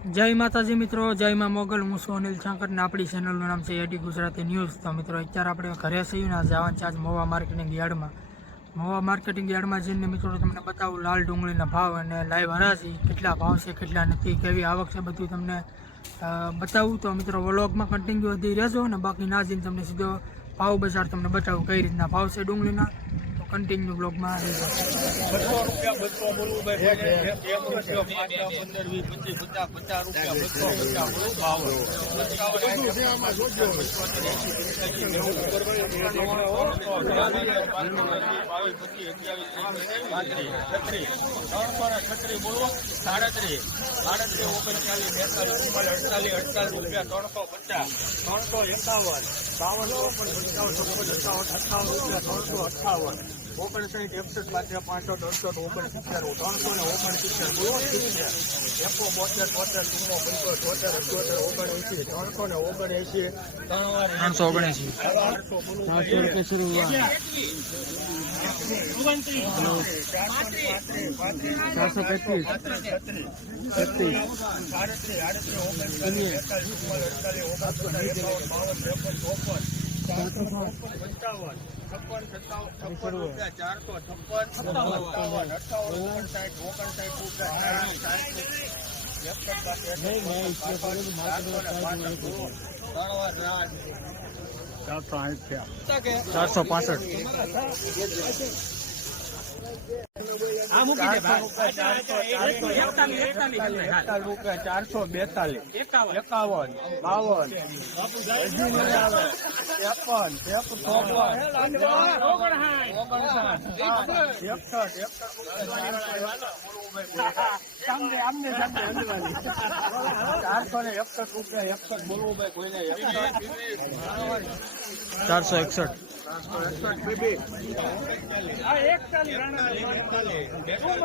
જય માતાજી મિત્રો, જય માં મોગલ. હું છું અનિલ છાંકર ને આપણી ચેનલનું નામ છે એડી ગુજરાતી ન્યૂઝ. તો મિત્રો અત્યારે આપણે ઘરે છીએ ને જવાનું છે આજ મહુવા માર્કેટિંગ યાર્ડમાં. મહુવા માર્કેટિંગ યાર્ડમાં જઈને મિત્રો તમને બતાવું લાલ ડુંગળીના ભાવ અને લાઈવ હરાજી કેટલા ભાવ છે, કેટલા નથી, કેવી આવક છે, બધું તમને બતાવું. તો મિત્રો વ્લોગમાં કન્ટિન્યુ વધી રહેજો ને બાકી ના જઈને તમને સીધો ભાવ બજાર તમને બતાવું કઈ રીતના ભાવ છે ડુંગળીના. તો કન્ટિન્યુ બ્લોગમાં રહેજો. ઓગણસાઠ 61 65 68 69 370 એકો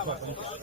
72